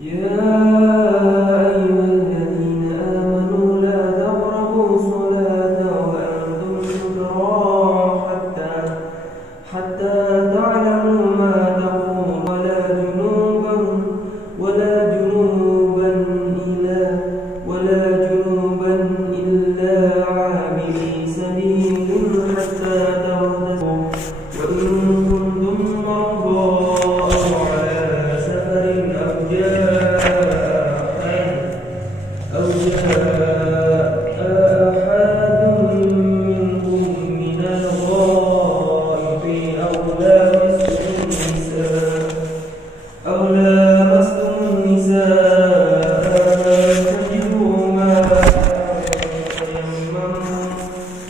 يا أيها الذين آمنوا لا تقربوا الصلاة وأنتم سكارى حتى تعلموا ما تقولون ولا جنوبا إلا عابري سبيل حتى تغتسلوا وإن كنتم مرضى أو على سفر أو جاء أحد منكم من الغائط أو لامستم النساء فجدوا ماء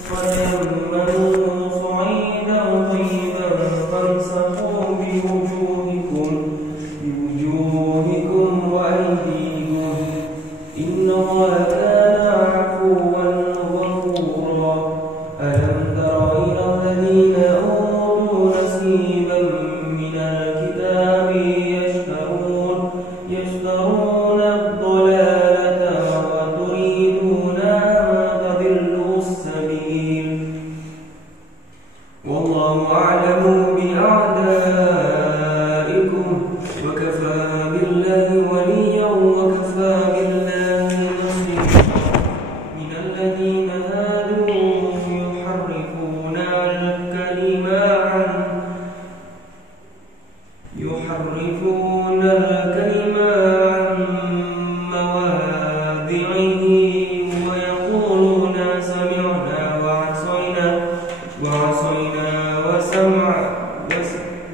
فتيمموا صعيدا طيبا فامسحوا بوجوهكم وأيديكم إن الله كان عفوا غفورا. ألم تر إلى الذين أوتوا نصيبا من الكتاب يشترون الضلالة وتريدون أن تضلوا السبيل والله أعلم بأعدائكم وكفى بالله وليا وكفى بالله نصيرا. من الذين هادوا يحرفون الكلم عن مواضعه ويقولون سمعنا وعصينا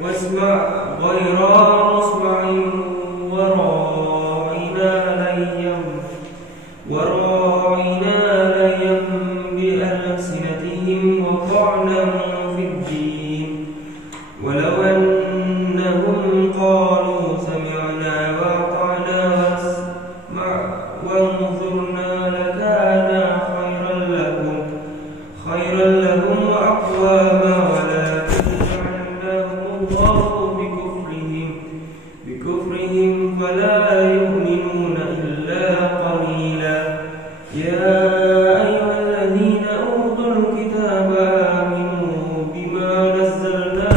واسمع غير مسمع وراعنا ليا بألسنتهم وطعنا في الدين ولو أنهم قالوا سمعنا وأطعنا وانظرنا لكان خيرا لهم وأقواما ولكن جعلناهم الله بكفرهم فلا يؤمنون إلا قليلا. يا أيها الذين أوتوا الكتاب آمنوا بما نزلنا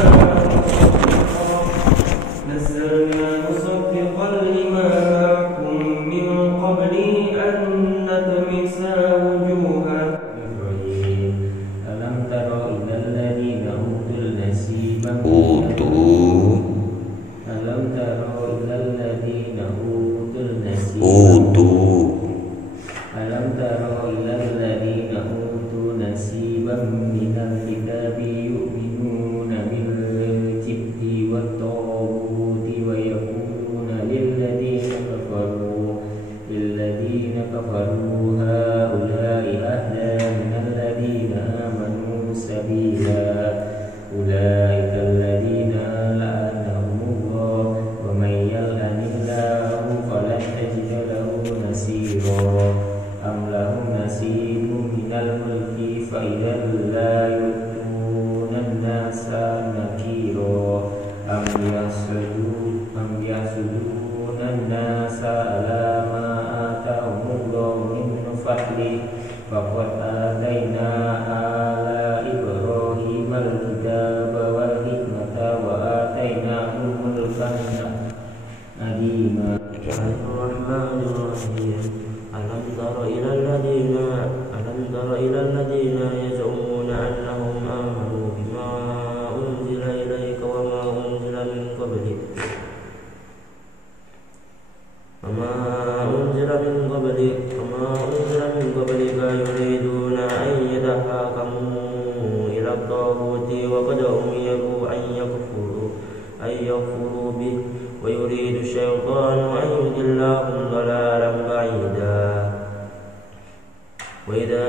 مصدقا لما معكم من قبل أن نطمس وجوها. ألم تر إلى الذين أوتوا نصيبا من الكتاب يؤمنون بالجبت والطاغوت ويقولون للذين كفروا هؤلاء أهدى من الذين آمنوا سبيلا. أولئك الذين لعنهم الله ومن يلعن الله فلن تجد له نصيرا. أم لهم نصيب من الملك فإذا لا يؤتون الناس نكيرا. أم يحسدون الناس على ما آتاهم الله من فضله فقد آتينا آل إبراهيم الكتاب والحكمة وآتيناهم ملكا عظيما. الرحمن الرحيم. ألم تر إلى الذين يزعمون أنهم آمنوا بما أنزل إليك وما أنزل من قبلك يريدون أن يتحاكموا إلى الطاغوت وقد أمروا أن يكفروا به ويريد الشيطان أن يضلهم ضلالا بعيدا. وإذا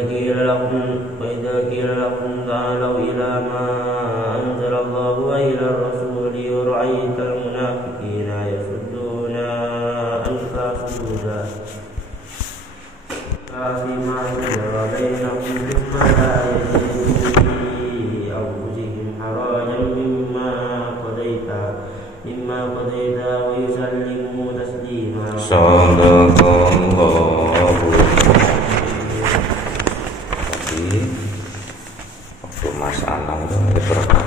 قيل لهم تعالوا إلى ما أنزل الله وإلى الرسول رأيت المنافقين يصدون عنك صدودا. فيما شجر بينهم ثم لا يجدوا في أنفسهم حرجا مما قضيت ويسلموا تسليما. Waktu masalah itu berapa?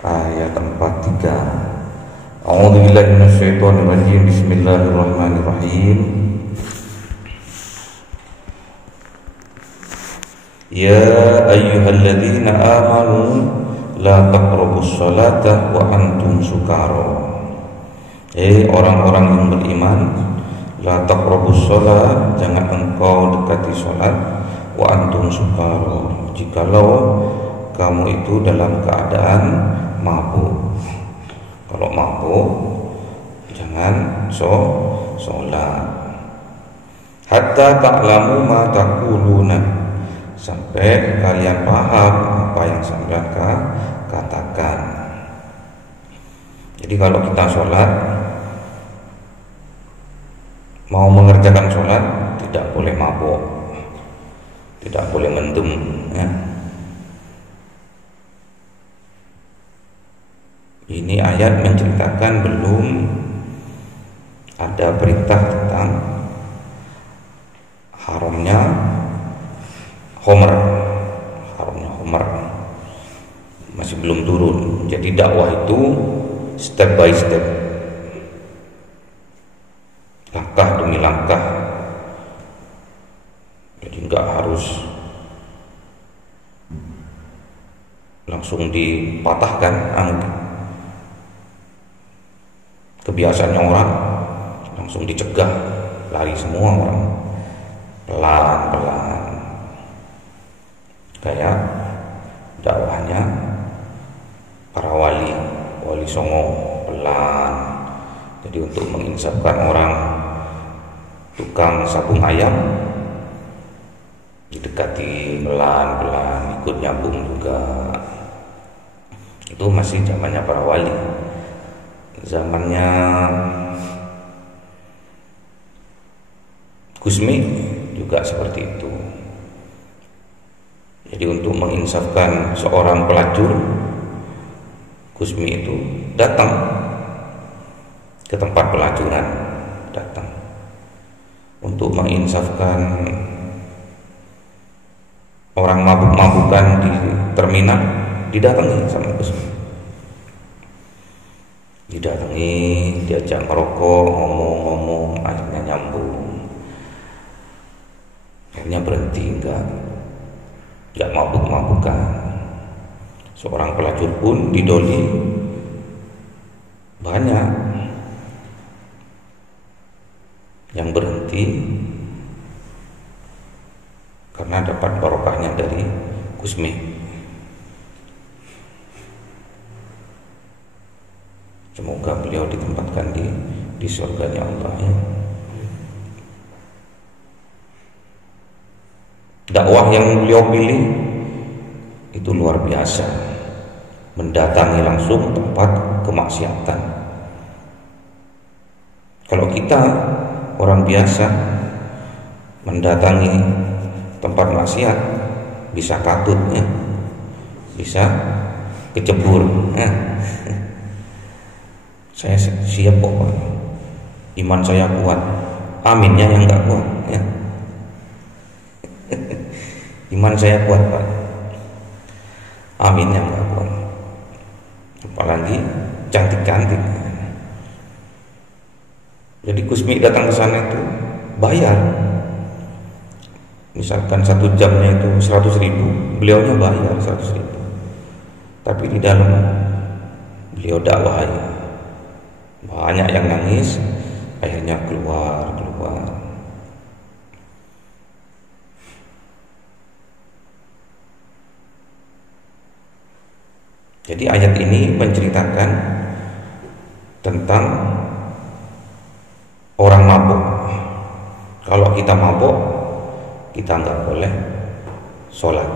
Ayat 43. A'udzubillahi minasyaitonirrajim. Bismillahirrahmanirrahim. Ya ayyuhalladzina amanu la taqrabus salata wa antum sukara. Orang-orang yang beriman, la taqrabus salat, jangan engkau dekati salat, wa antum sukara, jikalau kamu itu dalam keadaan mabuk. Kalau mabuk jangan sholat. Hatta ta'lamu ma taquluna, sampai kalian paham apa yang saya katakan. Jadi kalau kita sholat, mau mengerjakan sholat, tidak boleh mabuk, tidak boleh mendem, ya. Ini ayat menceritakan belum ada perintah tentang haramnya homer, masih belum turun. Jadi dakwah itu step by step, langkah demi langkah. Jadi nggak harus langsung dipatahkan. Kebiasaannya orang langsung dicegah, lari semua orang, pelan-pelan. Kayak dakwahnya para wali songo, pelan. Jadi untuk menginsafkan orang tukang sabung ayam, didekati pelan-pelan, ikut nyambung juga. Itu masih zamannya para wali. Zamannya Gusmi juga seperti itu. Jadi untuk menginsafkan seorang pelacur, Gusmi itu datang ke tempat pelacuran, datang untuk menginsafkan orang mabuk-mabukan di terminal, didatangi sama Gusmi. Didatangi, diajak merokok, ngomong-ngomong, akhirnya nyambung. Akhirnya berhenti, enggak mabuk-mabukan. Seorang pelacur pun didoli banyak yang berhenti karena dapat barokahnya dari Gusmi. Semoga beliau ditempatkan di surganya Allah, ya. Dakwah yang beliau pilih itu luar biasa, mendatangi langsung tempat kemaksiatan. Kalau kita orang biasa mendatangi tempat maksiat, bisa katut, ya, bisa kecebur, ya. Saya siap kok, Pak. Iman saya kuat. Aminnya yang enggak kuat, ya. Iman saya kuat, Pak. Aminnya enggak kuat. Apalagi cantik-cantik. Jadi Gusmi datang ke sana itu bayar. Misalkan 1 jamnya itu 100.000, beliaunya bayar 100.000. Tapi di dalam beliau dakwah, ya. Banyak yang nangis, akhirnya keluar. Jadi ayat ini menceritakan tentang orang mabuk. Kalau kita mabuk, kita nggak boleh sholat.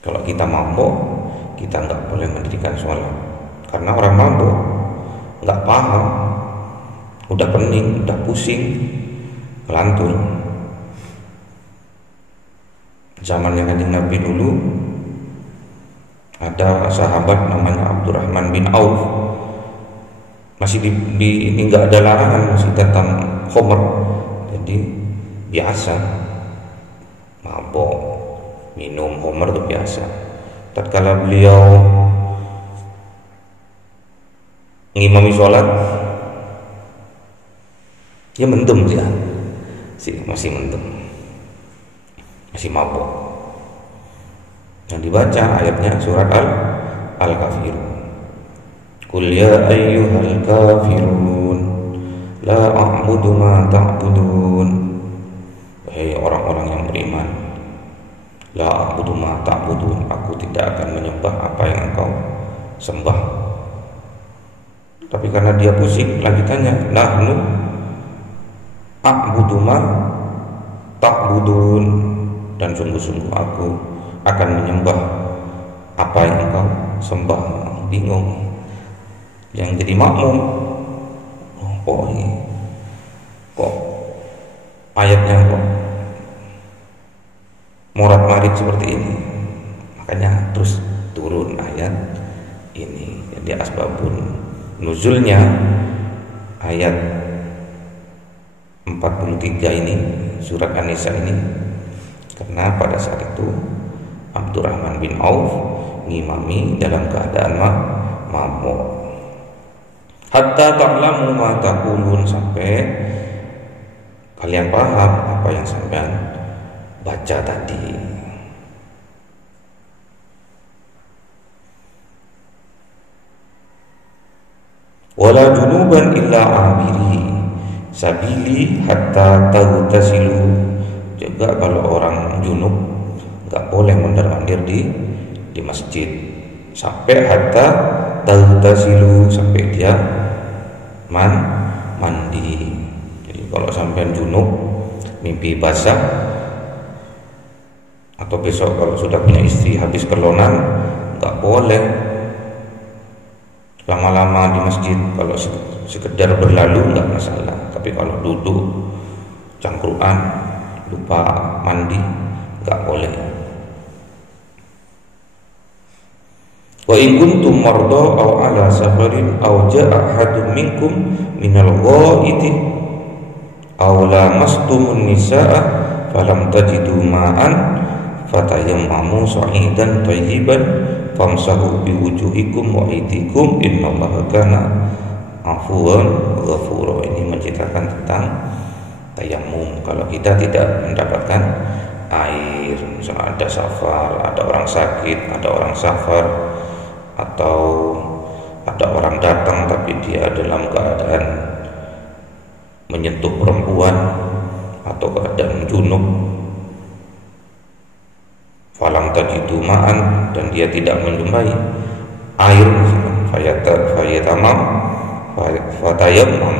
Kalau kita mabuk, kita nggak boleh mendirikan sholat. Karena orang mabuk nggak paham, udah pening, udah pusing, ngelantur. Zamannya Kanjeng Nabi dulu Ada sahabat namanya Abdurrahman bin Auf, masih ini nggak ada larangan, masih tentang khamr, jadi biasa mabok minum khamr itu biasa. Tatkala beliau ngimami sholat, ya mendem dia, masih mendem, masih mabok. Yang dibaca ayatnya surat Al-Kafirun. Qul ya ayyuhal kafirun la a'budu ma ta'budun. Wahai orang-orang yang beriman, la a'budu ma ta'budun, aku tidak akan menyembah apa yang engkau sembah. Tapi karena dia pusing, lagi tanya, nahnu a'budu ma ta'budun, dan sungguh-sungguh aku akan menyembah apa yang engkau sembah. Bingung. Yang jadi makmum, ini kok ayatnya kok morat-marit seperti ini, makanya terus turun ayat ini. Jadi asbabun nuzulnya ayat 43 ini, surat An-Nisa ini, karena pada saat itu Abdurrahman bin Auf ngimami dalam keadaan mabuk. Hatta ta'lamu ma taqulun, sampai kalian paham apa yang sampean baca tadi. Wala junuban illa abiri sabili hatta taghtasilu. Juga kalau orang junub nggak boleh mondar-mandir di masjid sampai hatta taghtasilu, sampai dia mandi. Jadi kalau sampean junub mimpi basah, atau besok kalau sudah punya istri habis kelonan, nggak boleh lama-lama di masjid. Kalau sekedar berlalu nggak masalah, tapi kalau duduk cangkruan lupa mandi nggak boleh. Wa in kuntum marda aw ala safarin aw jaa ahadun minkum minal ghaiti aw lamastumun nisaa falam tajidu ma'an fatayammamu sa'idan thayyiban famsahu biwujuhikum wa aydikum innallaha kana afuwan ghafura. Ini menceritakan tentang tayamum kalau kita tidak mendapatkan air, misalnya ada safar, ada orang sakit, ada orang safar, atau ada orang datang tapi dia dalam keadaan menyentuh perempuan atau keadaan junub, falam tajidu ma'an, dan dia tidak menjumpai air, fatayammam,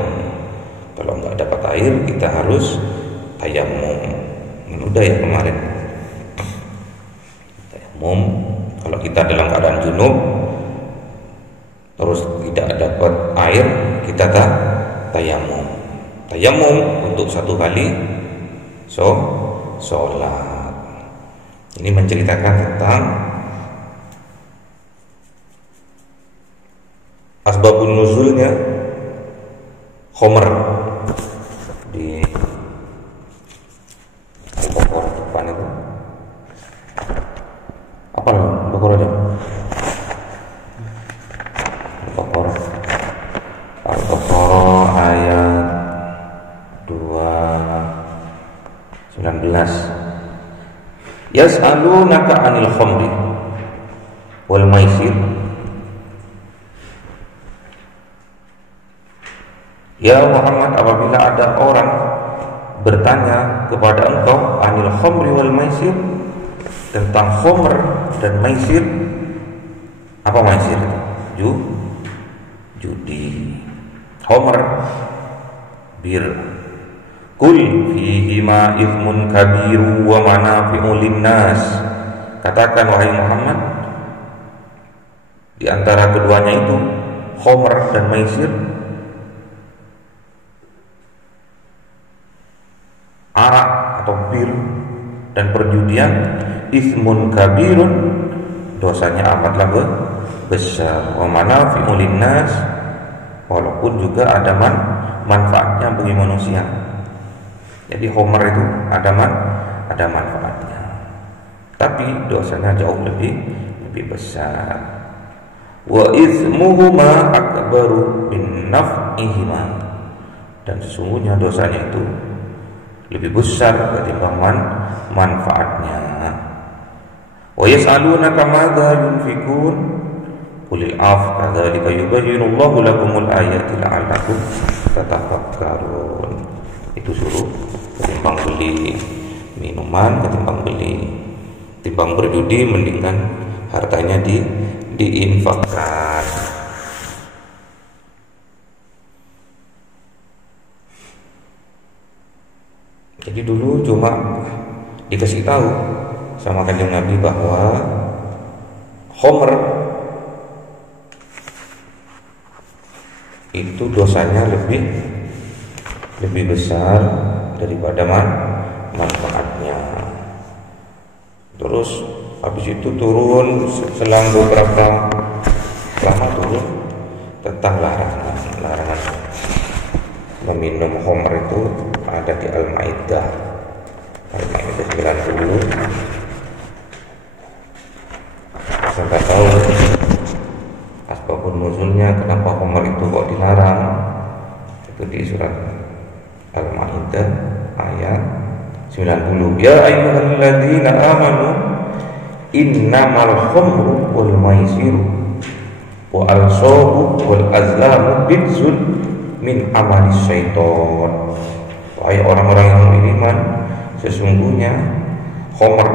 kalau nggak dapat air kita harus tayammum. Udah ya kemarin tayammum kalau kita dalam keadaan junub terus tidak dapat air, kita tayammum. Tayammum untuk satu kali sholat. Ini menceritakan tentang asbabun nuzulnya khamr di Bogor depan itu. Apa nih Bogor aja? Al-Baqarah ayat 2:19. Yas'alunaka 'anil khamri wal maisir. Ya Muhammad, apabila ada orang bertanya kepada engkau anil khamri wal maisir, tentang khamr dan maisir. Apa maisir itu? Judi. Khamr bir. Qul fihima ithmun kabiru wa manafi'u linnas. Katakan wahai Muhammad, di antara keduanya itu khamr dan maisir, arak atau bir dan perjudian, ismun kabirun, dosanya amatlah besar. Wa manafi'u linnas, walaupun juga ada manfaatnya bagi manusia. Jadi homer itu ada manfaatnya, tapi dosanya jauh lebih besar. Wa itsmuhuma akbaru min naf'ihima, dan sesungguhnya dosanya itu lebih besar ketimbang manfaatnya. Wa yas'alunaka madza yunfikun qulil 'afwa kadzalika yubayyinu Allahu lakumul ayati la'allakum tatafakkarun. Itu suruh ketimbang beli minuman, ketimbang berjudi, mendingan hartanya diinfakkan. Jadi dulu cuma dikasih tahu sama Kanjeng Nabi bahwa homer itu dosanya lebih besar daripada manfaatnya. Terus habis itu turun, selang beberapa lama turun tentang larangan meminum homer. Itu ada di Al-Maidah 90. Sampai tahu asbabun nuzulnya kenapa homer itu kok dilarang, itu di surat Al-Maidah ayat 90. Ya ayyuhalladzina amanu innamal khamru wal maisiru wa al-sabu wal azlamu rijsun min amalis syaiton. Wahai orang-orang yang beriman, sesungguhnya khamr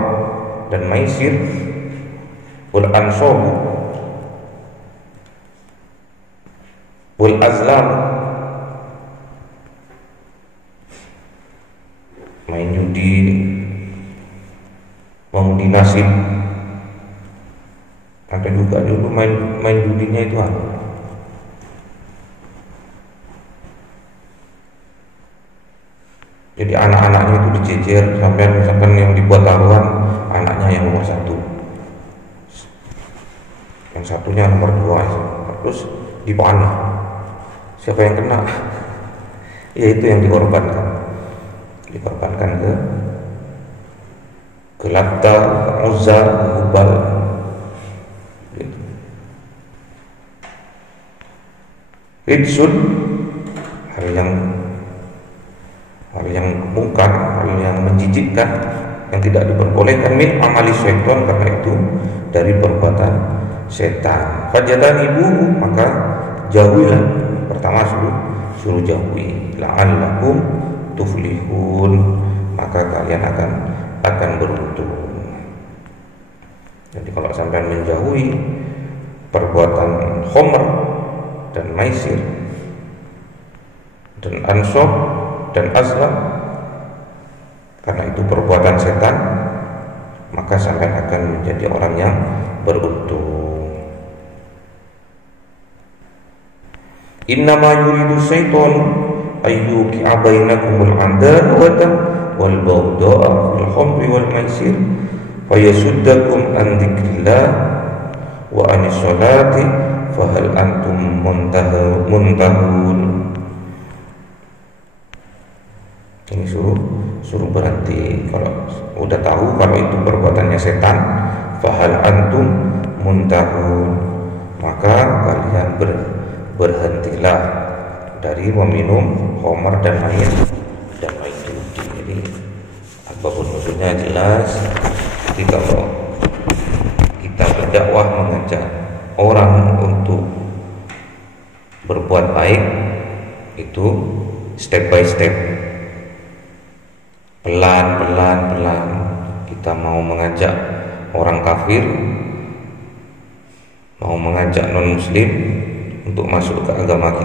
dan maisir, wal ansabu wal azlam, main judi, mengundi nasib. Ada juga dulu main judinya itu jadi anak-anaknya itu dijejer, sampai misalkan yang dibuat taruhan anaknya yang nomor 1, yang satunya nomor 2, terus dipanah. Siapa yang kena? Ya itu yang dikorbankan ke Latta, Uzza, Hubal gitu. Ridsun, hal yang mungkar, hal yang menjijikkan, yang tidak diperbolehkan, min amali syaitan, karena itu dari perbuatan setan. Fajtanibuhu, maka jauhilah. Pertama suruh jauhi, la'allakum tuflihun, maka kalian akan beruntung. Jadi kalau sampai menjauhi perbuatan homer dan maisir dan ansab dan azlam, karena itu perbuatan setan, maka sampai akan menjadi orang yang beruntung. Innama yuridu syaitan ayyuqi'a bainakumul adawata wal baghdha'a fil khamri wal maisir fayasuddakum an dzikrillah wa anis sholati fahal antum muntahun. Ini suruh berhenti. Kalau udah tahu kalau itu perbuatannya setan, fahal antum muntahun, maka kalian berhentilah dari meminum khamr dan main judi. Jadi apapun maksudnya jelas. Jadi kalau kita berdakwah mengajak orang untuk berbuat baik, itu step by step, pelan. Kita mau mengajak orang kafir, mau mengajak non muslim untuk masuk ke agama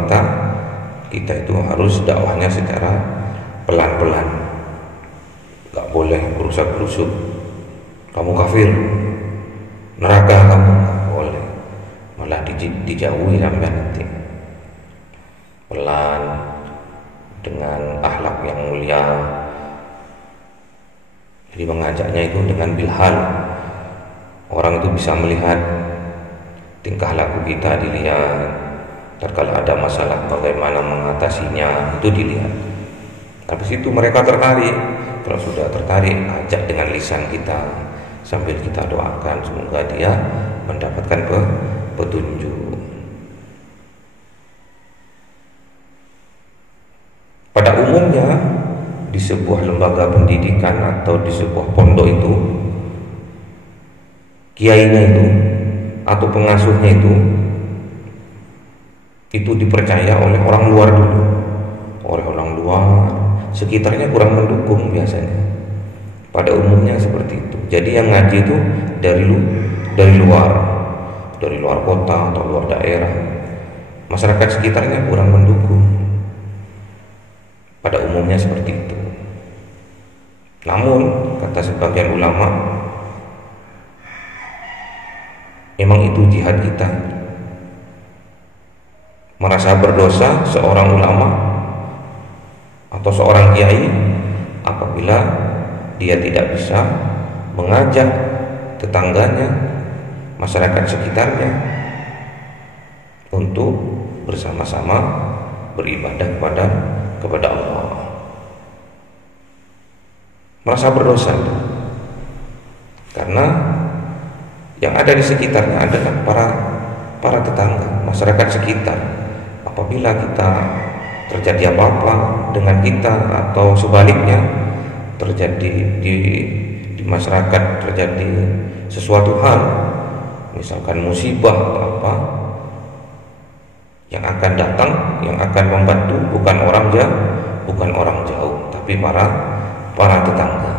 kita itu harus dakwahnya secara pelan-pelan. Gak boleh berusak-berusuk, kamu kafir, neraka kamu, gak boleh, malah dijauhi sampai nanti. Pelan, dengan akhlak yang mulia. Jadi mengajaknya itu dengan bilhal, Orang itu bisa melihat tingkah laku kita, dilihat. Kalau ada masalah bagaimana mengatasinya, itu dilihat. Habis itu mereka tertarik. Kalau sudah tertarik, ajak dengan lisan kita sambil kita doakan semoga dia mendapatkan petunjuk. Pada umumnya di sebuah lembaga pendidikan atau di sebuah pondok kiainya atau pengasuhnya itu dipercaya oleh orang luar dulu. Oleh orang luar, sekitarnya kurang mendukung biasanya. Pada umumnya seperti itu. Jadi yang ngaji itu dari luar kota atau luar daerah. Masyarakat sekitarnya kurang mendukung. Pada umumnya seperti itu. Namun kata sebagian ulama, memang itu jihad kita. Merasa berdosa seorang ulama atau seorang kiai apabila dia tidak bisa mengajak tetangganya, masyarakat sekitarnya untuk bersama-sama beribadah kepada Allah. Merasa berdosa itu. Karena yang ada di sekitarnya adalah para tetangga, masyarakat sekitar. Apabila kita terjadi apa-apa dengan kita atau sebaliknya terjadi di masyarakat, terjadi sesuatu hal, misalkan musibah atau apa, yang akan datang, yang akan membantu bukan orang jauh, tapi para tetangga.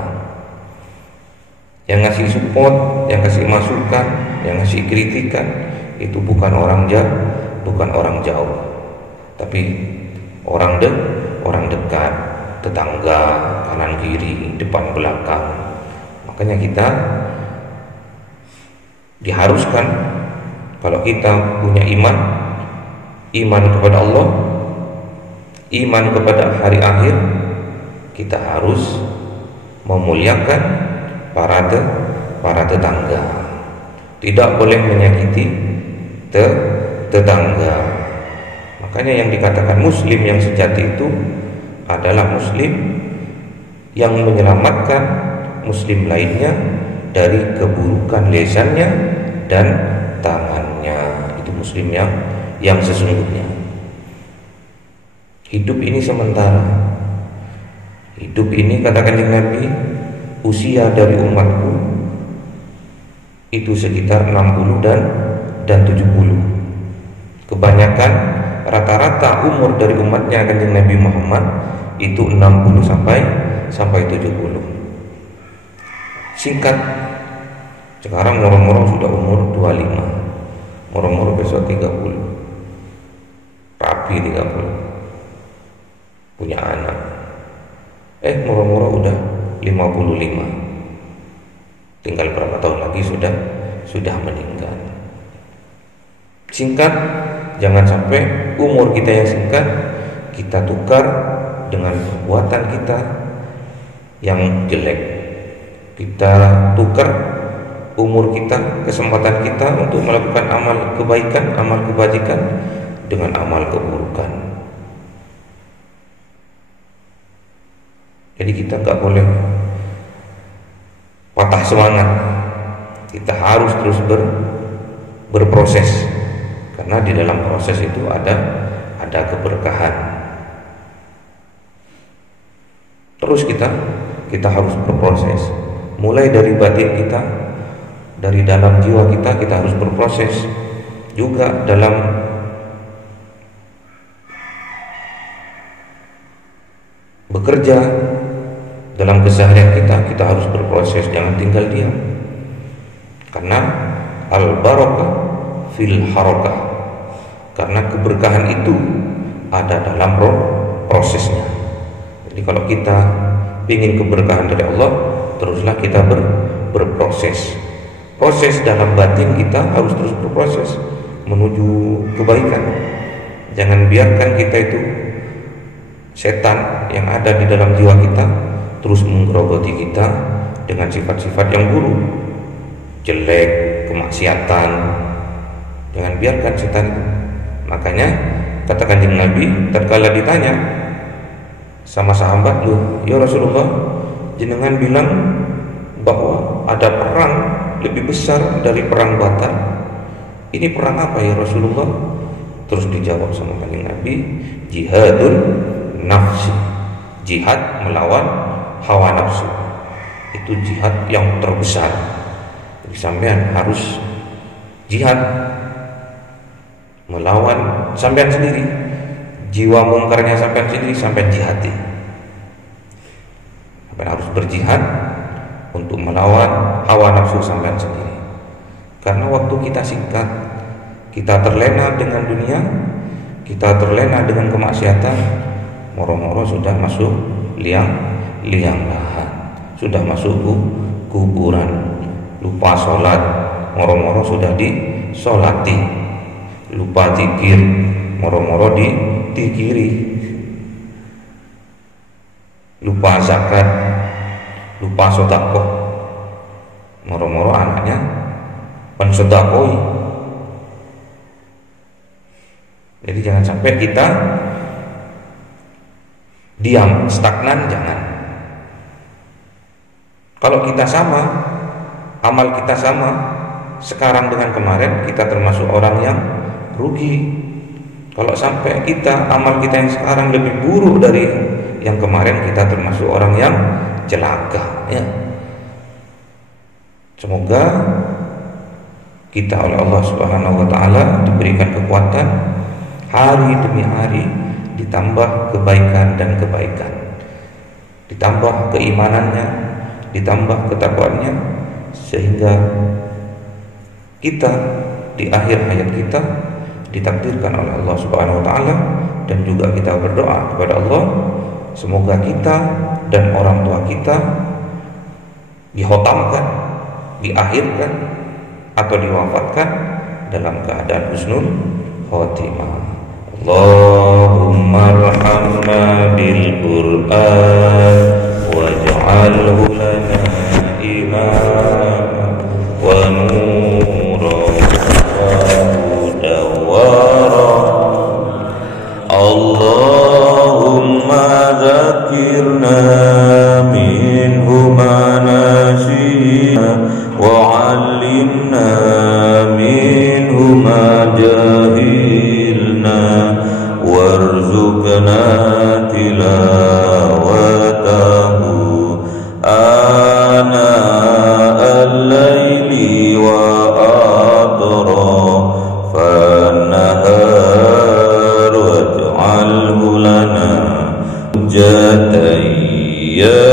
Yang ngasih support, yang ngasih masukan, yang ngasih kritikan itu bukan orang jauh, tapi orang dekat, tetangga, kanan kiri, depan belakang. Makanya kita diharuskan kalau kita punya iman kepada Allah, iman kepada hari akhir, kita harus memuliakan para tetangga. Tidak boleh menyakiti tetangga. Makanya yang dikatakan muslim yang sejati itu adalah muslim yang menyelamatkan muslim lainnya dari keburukan lisannya dan tangannya. Itu muslim yang sesungguhnya. Hidup ini sementara. Hidup ini katakan Nabi, usia dari umatku itu sekitar 60 dan 70. Kebanyakan rata-rata umur dari umatnya Kanjeng Nabi Muhammad itu 60 sampai 70. Singkat, sekarang moro-moro sudah umur 25, moro-moro besok 30, rapi 30, punya anak, moro-moro udah 55, tinggal berapa tahun lagi sudah meninggal. Singkat, jangan sampai umur kita yang singkat kita tukar dengan perbuatan kita yang jelek. Kita tukar umur kita, kesempatan kita untuk melakukan amal kebaikan, amal kebajikan dengan amal keburukan. Jadi kita nggak boleh patah semangat. Kita harus terus berproses, karena di dalam proses itu ada keberkahan. Terus kita harus berproses, mulai dari batin kita, dari dalam jiwa kita harus berproses. Juga dalam bekerja, dalam keseharian kita harus berproses, jangan tinggal diam. Karena al-barakah fil harakah, karena keberkahan itu ada dalam prosesnya. Jadi kalau kita ingin keberkahan dari Allah, teruslah kita berproses. Proses dalam batin kita harus terus berproses menuju kebaikan. Jangan biarkan kita itu, setan yang ada di dalam jiwa kita terus menggerogoti kita dengan sifat-sifat yang buruk. jelek, kemaksiatan. Jangan biarkan setan itu. Makanya kata Kanjeng Nabi tatkala ditanya sama sahabat, "Loh, ya Rasulullah, jenengan bilang bahwa ada perang lebih besar dari perang Badar. Ini perang apa ya Rasulullah?" Terus dijawab sama Kanjeng Nabi, "Jihadun nafsi." Jihad melawan hawa nafsu. Itu jihad yang terbesar. Jadi sampean harus jihad melawan sampean sendiri. Jiwa mungkarnya sampean sendiri sampean jihadi. Sampean harus berjihad untuk melawan hawa nafsu sampean sendiri. Karena waktu kita singkat, kita terlena dengan dunia, kita terlena dengan kemaksiatan, moro-moro sudah masuk liang lahat, sudah masuk kuburan, lupa sholat, moro-moro sudah disolati, lupa zikir, moro-moro dikiri, lupa zakat, lupa sedekah, moro-moro anaknya pensedekoi. Jadi jangan sampai kita diam, stagnan, jangan. Kalau kita sama, amal kita sama sekarang dengan kemarin, kita termasuk orang yang rugi. Kalau sampai kita amal kita yang sekarang lebih buruk dari yang kemarin, kita termasuk orang yang celaka, ya. Semoga kita oleh Allah Subhanahu wa taala diberikan kekuatan hari demi hari, ditambah kebaikan dan kebaikan, ditambah keimanannya, ditambah ketakwaannya, sehingga kita di akhir hayat kita ditakdirkan oleh Allah Subhanahu wa taala. Dan juga kita berdoa kepada Allah, semoga kita dan orang tua kita dihotamkan, diakhirkan atau diwafatkan dalam keadaan husnul khotimah. Allahumma arhamna bil Qur'an waj'alhu lana imama wa nuran wa hudan wa rahmah. Allahumma dzakirna minhu ma nasina wa 'allimna minhu ma jahilna warzuqna tilawatahu ana al-laili wa atrafan nahar waj'alhu lana hujjatan ya